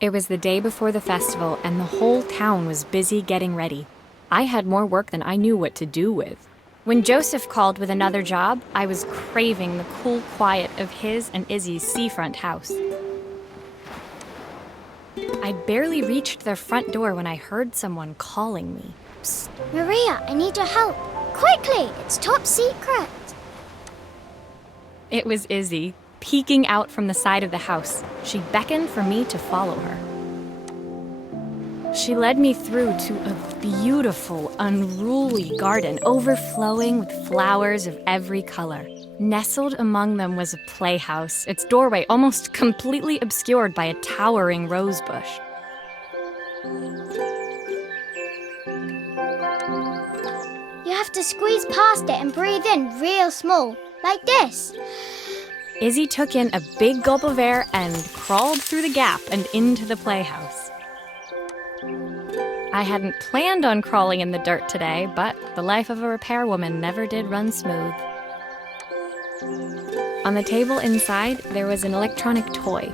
It was the day before the festival, and the whole town was busy getting ready. I had more work than I knew what to do with. When Joseph called with another job, I was craving the cool quiet of his and Izzy's seafront house. I'd barely reached their front door when I heard someone calling me. Psst, Maria, I need your help. Quickly, it's top secret. It was Izzy, peeking out from the side of the house. She beckoned for me to follow her. She led me through to a beautiful, unruly garden overflowing with flowers of every color. Nestled among them was a playhouse, its doorway almost completely obscured by a towering rose bush. You have to squeeze past it and breathe in real small, like this. Izzy took in a big gulp of air and crawled through the gap and into the playhouse. I hadn't planned on crawling in the dirt today, but the life of a repairwoman never did run smooth. On the table inside, there was an electronic toy.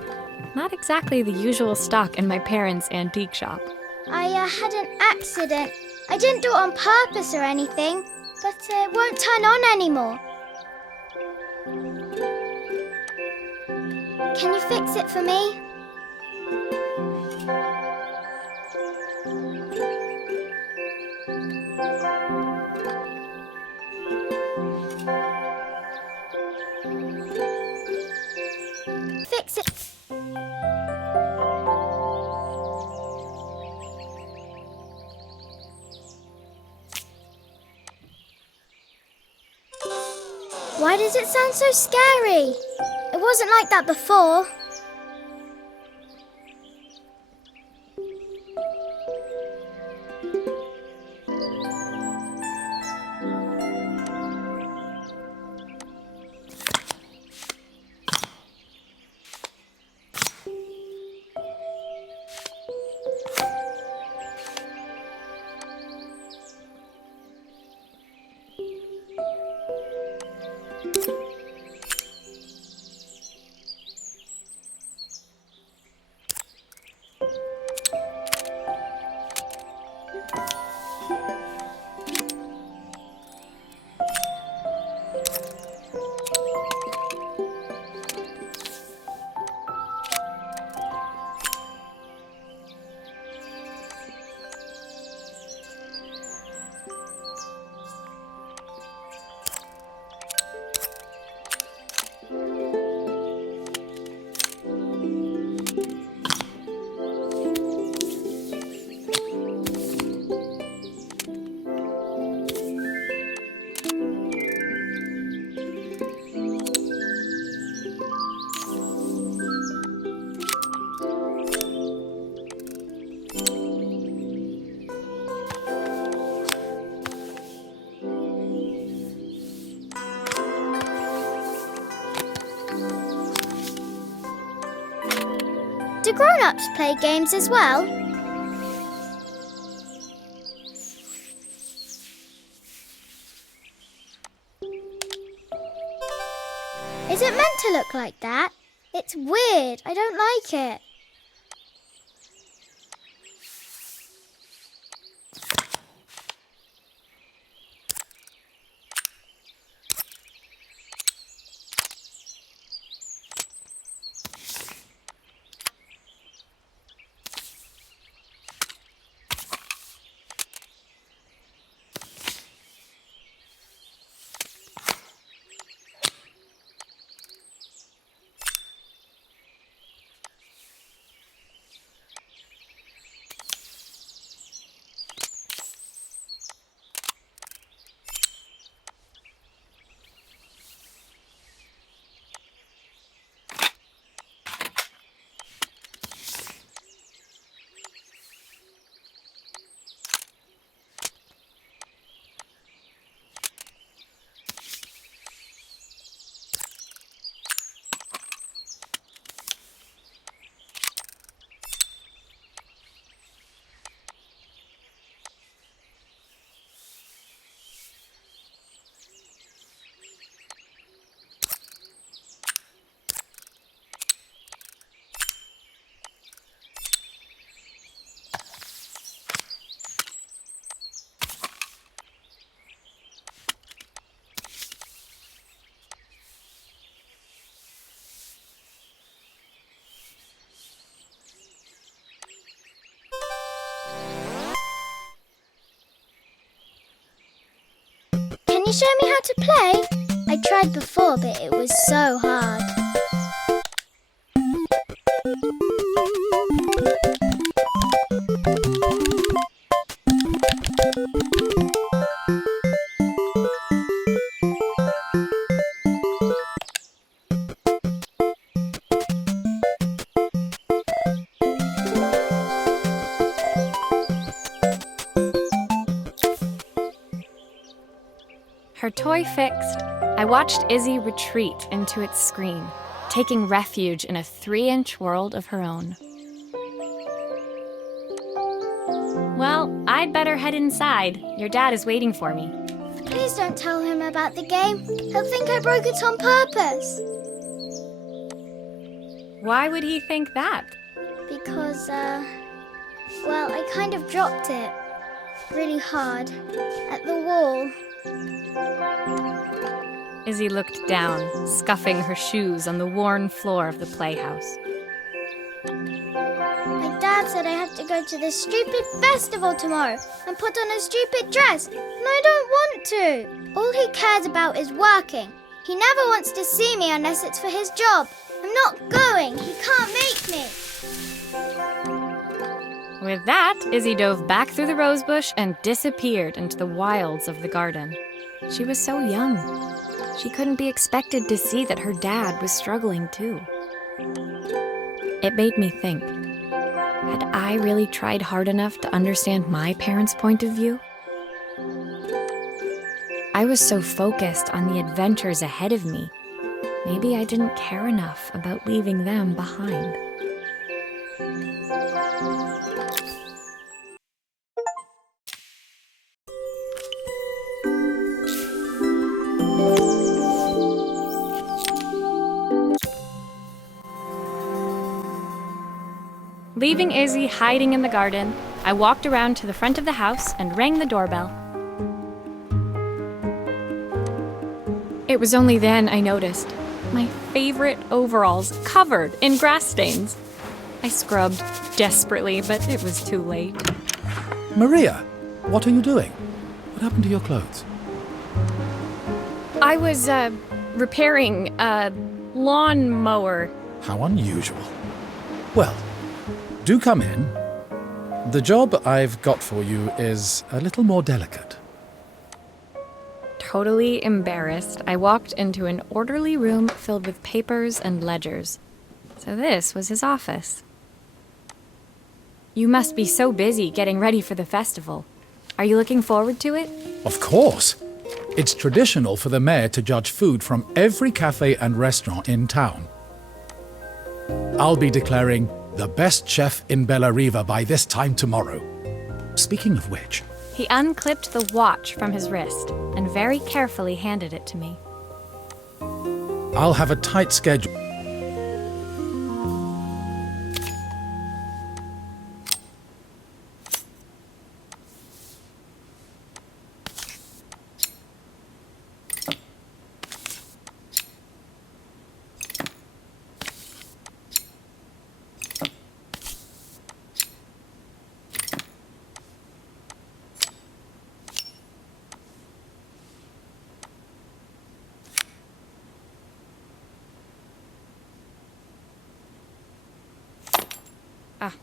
Not exactly the usual stock in my parents' antique shop. I had an accident. I didn't do it on purpose or anything, but it won't turn on anymore. Can you fix it for me? Fix it. Why does it sound so scary? It wasn't like that before. Do grown-ups play games as well? Is it meant to look like that? It's weird. I don't like it. show me how to play? I tried before, but it was so hard. Her toy fixed, I watched Izzy retreat into its screen, taking refuge in a 3-inch world of her own. Well, I'd better head inside. Your dad is waiting for me. Please don't tell him about the game. He'll think I broke it on purpose. Why would he think that? Because, well, I kind of dropped it really hard at the wall. Izzy looked down, scuffing her shoes on the worn floor of the playhouse. My dad said I have to go to this stupid festival tomorrow and put on a stupid dress, and I don't want to. All he cares about is working. He never wants to see me unless it's for his job. I'm not going. He can't make me. With that, Izzy dove back through the rosebush and disappeared into the wilds of the garden. She was so young. She couldn't be expected to see that her dad was struggling too. It made me think, had I really tried hard enough to understand my parents' point of view? I was so focused on the adventures ahead of me, maybe I didn't care enough about leaving them behind. Leaving Izzy hiding in the garden, I walked around to the front of the house and rang the doorbell. It was only then I noticed my favorite overalls covered in grass stains. I scrubbed desperately, but it was too late. Maria, what are you doing? What happened to your clothes? I was, repairing a lawnmower. How unusual. Well, do come in. The job I've got for you is a little more delicate. Totally embarrassed, I walked into an orderly room filled with papers and ledgers. So this was his office. You must be so busy getting ready for the festival. Are you looking forward to it? Of course. It's traditional for the mayor to judge food from every cafe and restaurant in town. I'll be declaring the best chef in Bellariva by this time tomorrow. Speaking of which... He unclipped the watch from his wrist and very carefully handed it to me. I'll have a tight schedule.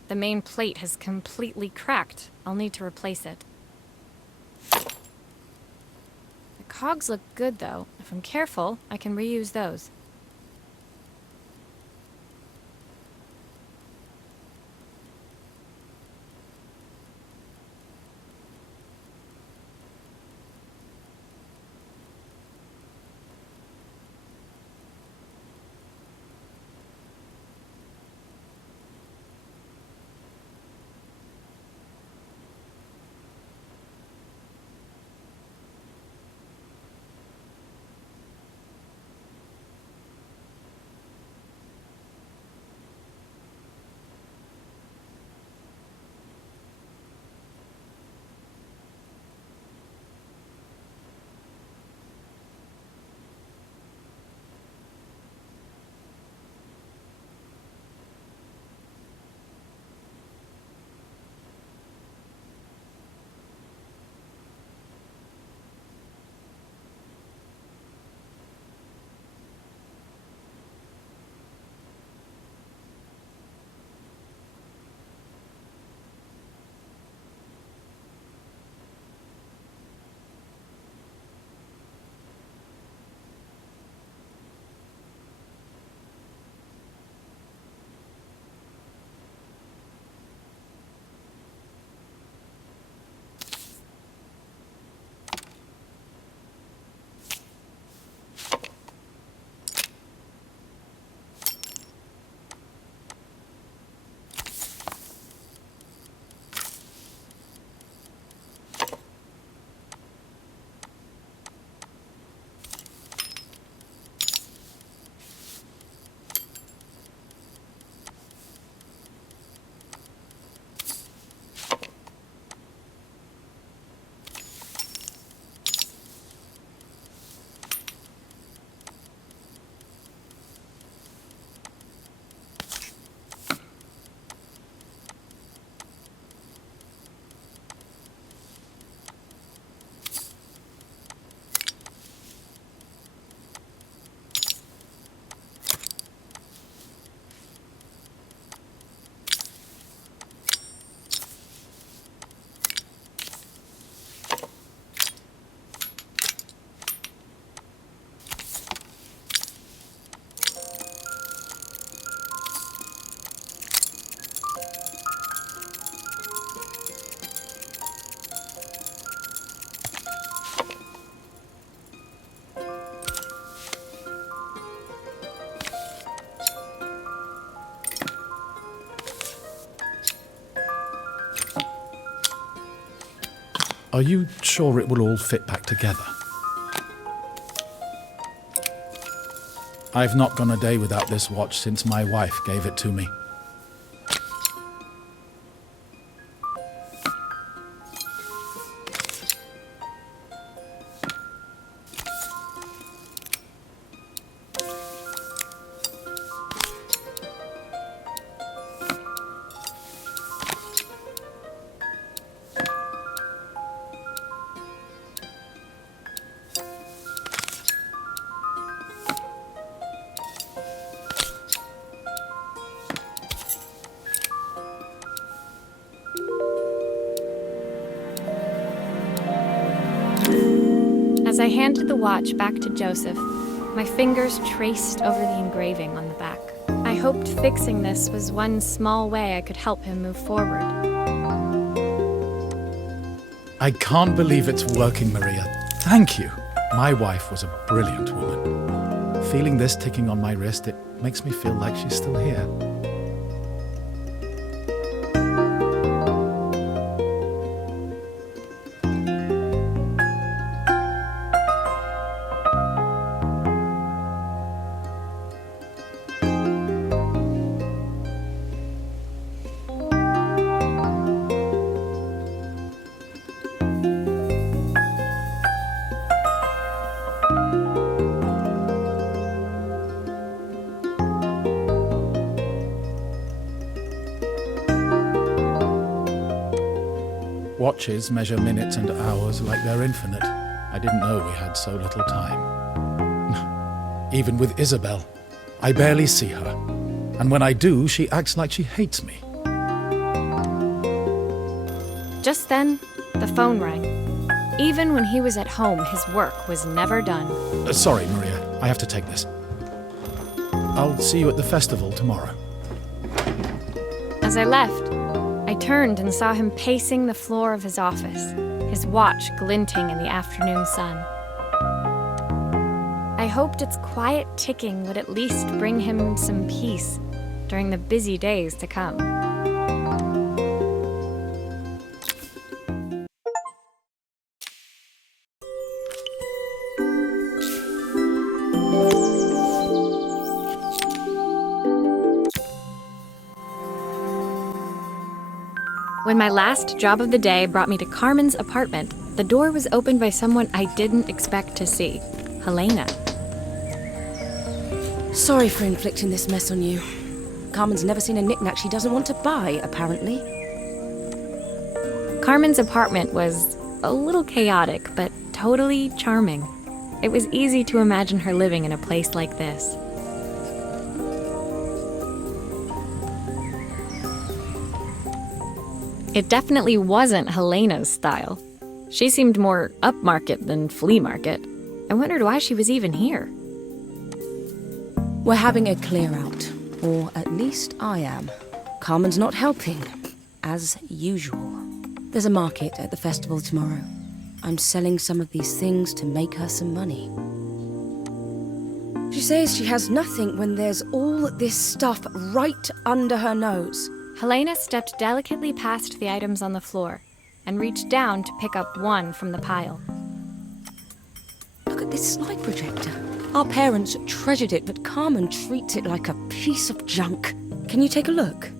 The main plate has completely cracked. I'll need to replace it. The cogs look good, though. If I'm careful, I can reuse those. Are you sure it will all fit back together? I've not gone a day without this watch since my wife gave it to me. As I handed the watch back to Joseph, my fingers traced over the engraving on the back. I hoped fixing this was one small way I could help him move forward. I can't believe it's working, Maria. Thank you. My wife was a brilliant woman. Feeling this ticking on my wrist, it makes me feel like she's still here. Watches measure minutes and hours like they're infinite. I didn't know we had so little time. Even with Isabel, I barely see her. And when I do, she acts like she hates me. Just then, the phone rang. Even when he was at home, his work was never done. Sorry, Maria. I have to take this. I'll see you at the festival tomorrow. As I left, I turned and saw him pacing the floor of his office, his watch glinting in the afternoon sun. I hoped its quiet ticking would at least bring him some peace during the busy days to come. When my last job of the day brought me to Carmen's apartment, the door was opened by someone I didn't expect to see, Helena. Sorry for inflicting this mess on you. Carmen's never seen a knick-knack she doesn't want to buy, apparently. Carmen's apartment was a little chaotic, but totally charming. It was easy to imagine her living in a place like this. It definitely wasn't Helena's style. She seemed more upmarket than flea market. I wondered why she was even here. We're having a clear-out, or at least I am. Carmen's not helping, as usual. There's a market at the festival tomorrow. I'm selling some of these things to make her some money. She says she has nothing when there's all this stuff right under her nose. Helena stepped delicately past the items on the floor and reached down to pick up one from the pile. Look at this slide projector. Our parents treasured it, but Carmen treats it like a piece of junk. Can you take a look?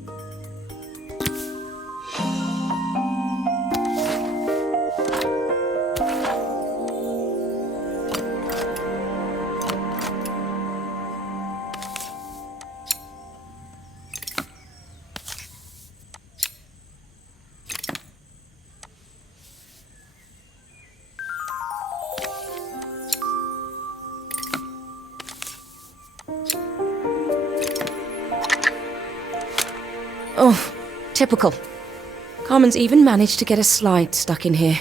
Oh, typical. Carmen's even managed to get a slide stuck in here.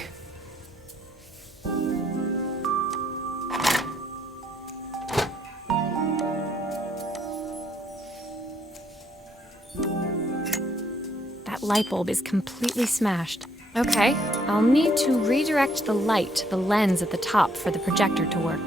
That light bulb is completely smashed. Okay, I'll need to redirect the light to the lens at the top for the projector to work.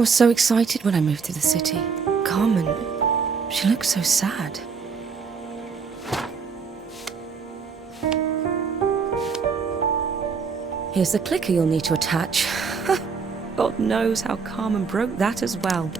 I was so excited when I moved to the city. Carmen, she looks so sad. Here's the clicker you'll need to attach. God knows how Carmen broke that as well.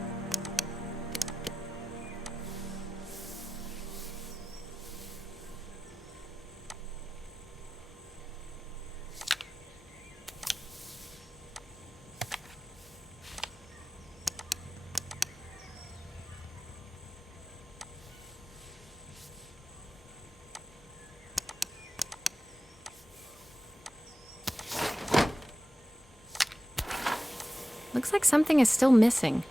Looks like something is still missing.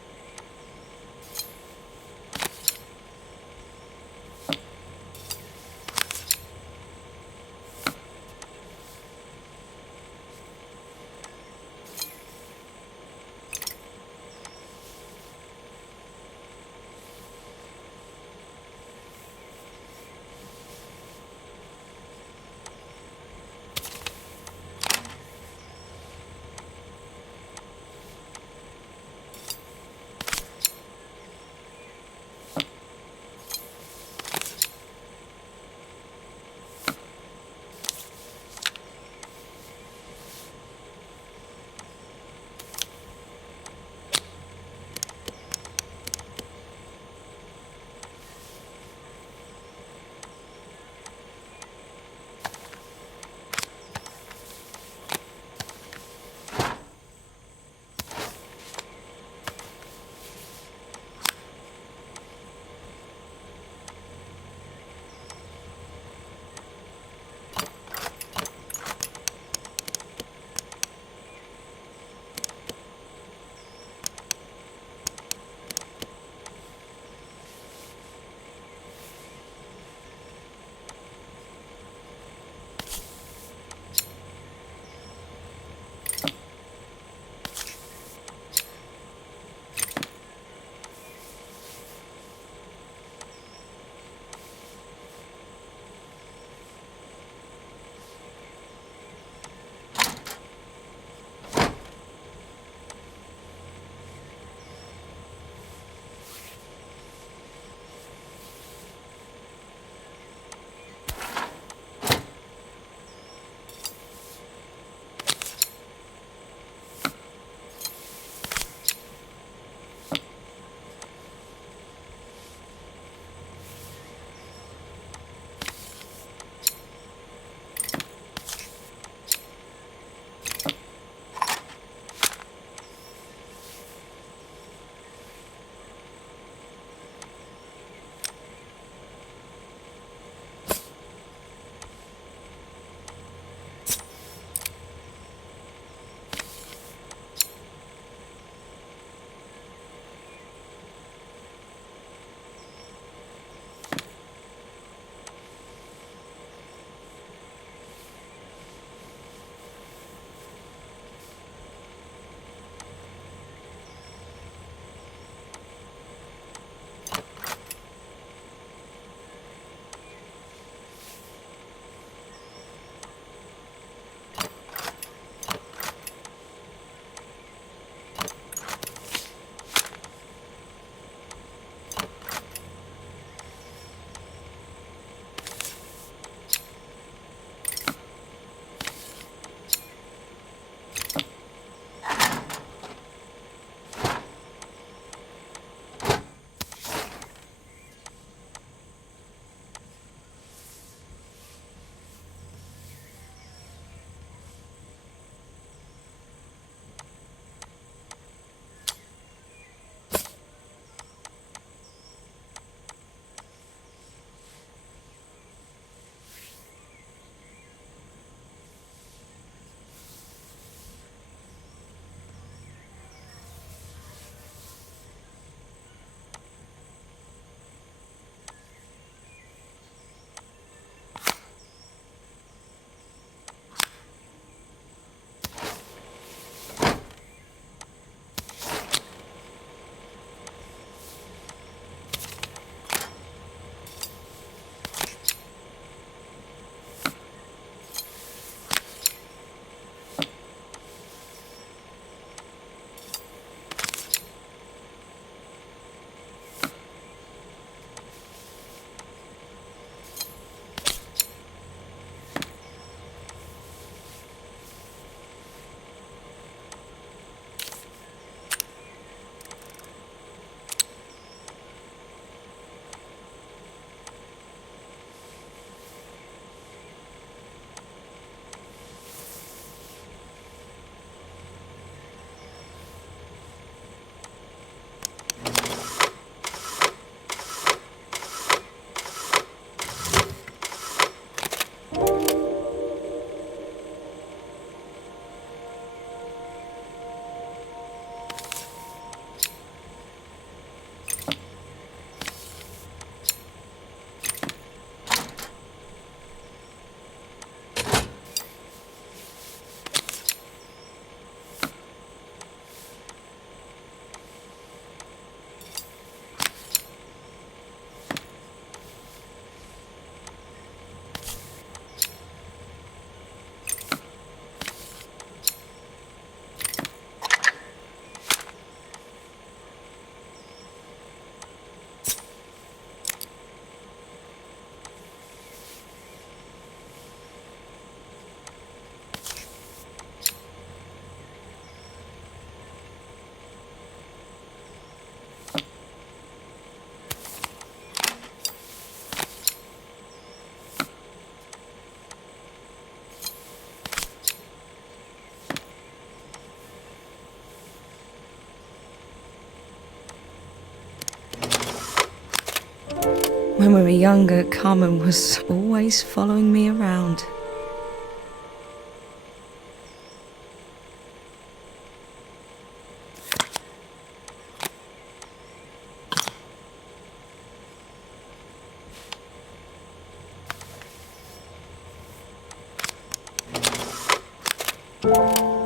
When we were younger, Carmen was always following me around.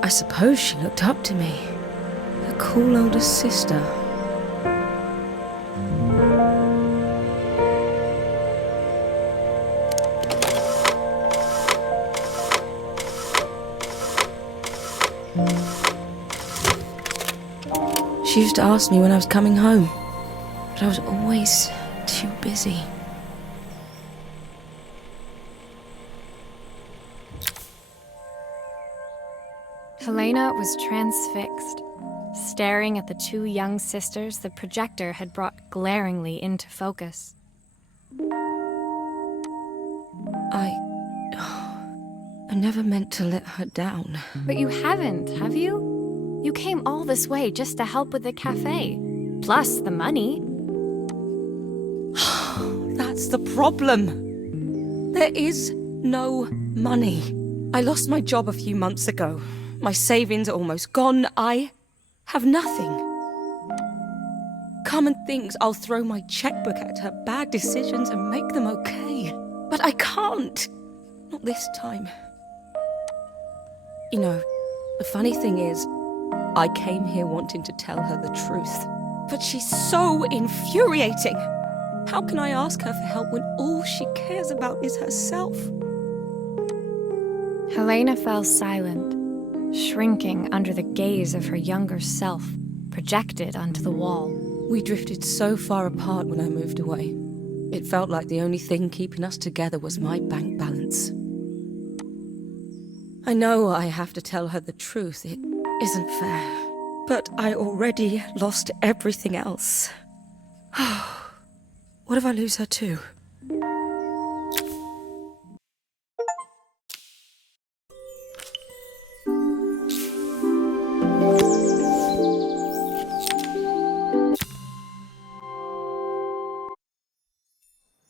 I suppose she looked up to me. A cool older sister. She used to ask me when I was coming home, but I was always too busy. Helena was transfixed, staring at the two young sisters the projector had brought glaringly into focus. I never meant to let her down. But you haven't, have you? You came all this way just to help with the cafe, plus the money. That's the problem. There is no money. I lost my job a few months ago. My savings are almost gone. I have nothing. Carmen thinks I'll throw my checkbook at her bad decisions and make them okay. But I can't. Not this time. You know, the funny thing is, I came here wanting to tell her the truth. But she's so infuriating. How can I ask her for help when all she cares about is herself? Helena fell silent, shrinking under the gaze of her younger self, projected onto the wall. We drifted so far apart when I moved away. It felt like the only thing keeping us together was my bank balance. I know I have to tell her the truth. It isn't fair. But I already lost everything else. What if I lose her too?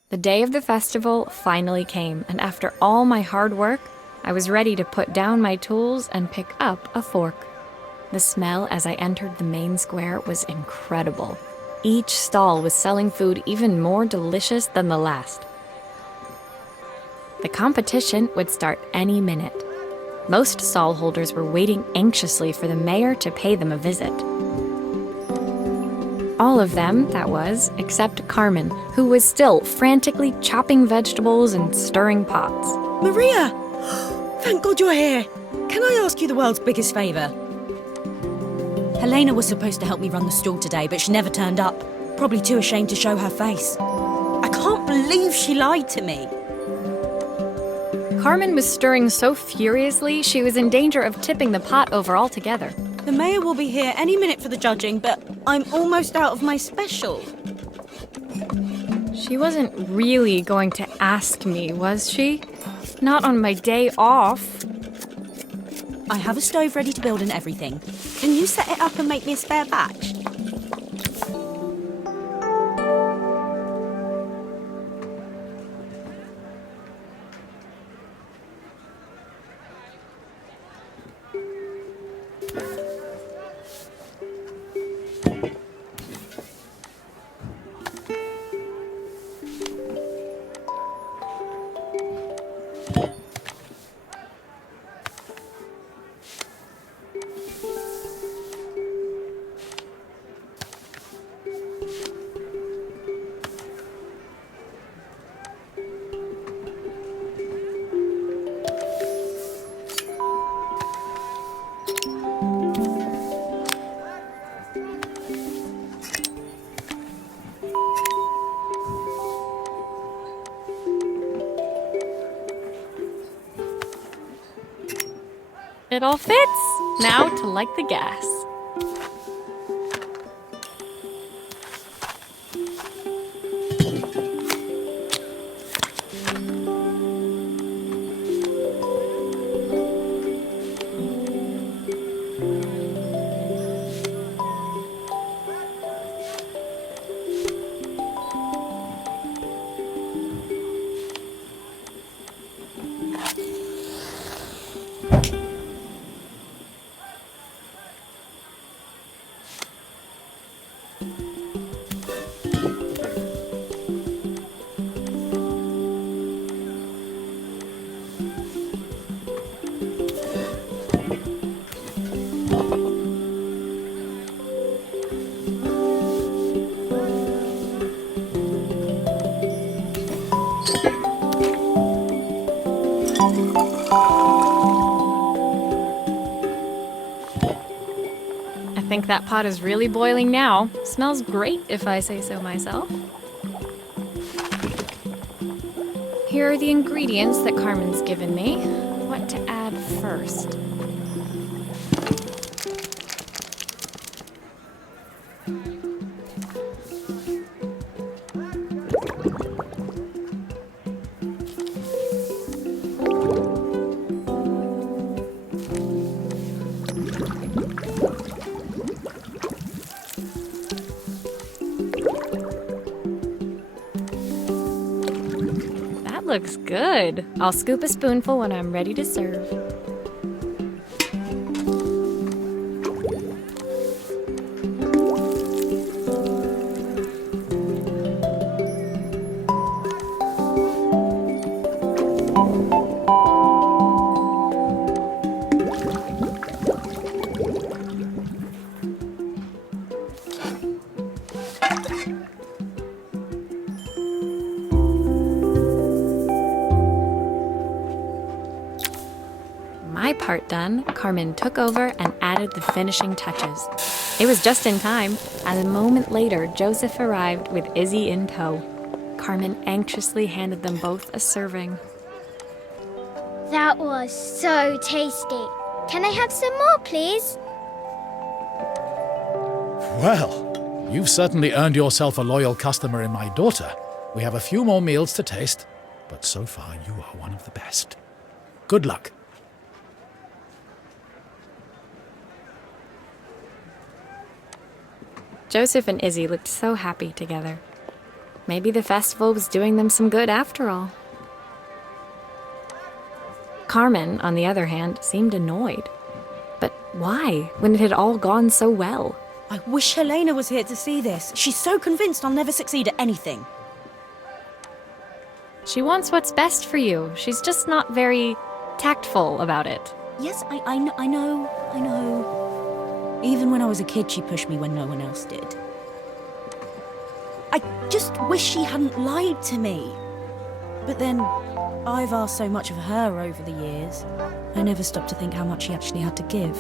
The day of the festival finally came, and after all my hard work, I was ready to put down my tools and pick up a fork. The smell as I entered the main square was incredible. Each stall was selling food even more delicious than the last. The competition would start any minute. Most stall holders were waiting anxiously for the mayor to pay them a visit. All of them, that was, except Carmen, who was still frantically chopping vegetables and stirring pots. Maria! Thank God you're here. Can I ask you the world's biggest favour? Helena was supposed to help me run the stall today, but she never turned up. Probably too ashamed to show her face. I can't believe she lied to me. Carmen was stirring so furiously she was in danger of tipping the pot over altogether. The mayor will be here any minute for the judging, but I'm almost out of my special. She wasn't really going to ask me, was she? Not on my day off. I have a stove ready to build and everything. Can you set it up and make me a spare batch? It all fits. Now to light the gas. I think that pot is really boiling now. Smells great, if I say so myself. Here are the ingredients that Carmen's given me. What to add first? Looks good. I'll scoop a spoonful when I'm ready to serve. My part done, Carmen took over and added the finishing touches. It was just in time. As a moment later, Joseph arrived with Izzy in tow. Carmen anxiously handed them both a serving. That was so tasty. Can I have some more, please? Well, you've certainly earned yourself a loyal customer in my daughter. We have a few more meals to taste, but so far you are one of the best. Good luck. Joseph and Izzy looked so happy together. Maybe the festival was doing them some good after all. Carmen, on the other hand, seemed annoyed. But why, when it had all gone so well? I wish Helena was here to see this. She's so convinced I'll never succeed at anything. She wants what's best for you. She's just not very tactful about it. Yes, I know. Even when I was a kid, she pushed me when no one else did. I just wish she hadn't lied to me. But then, I've asked so much of her over the years. I never stopped to think how much she actually had to give.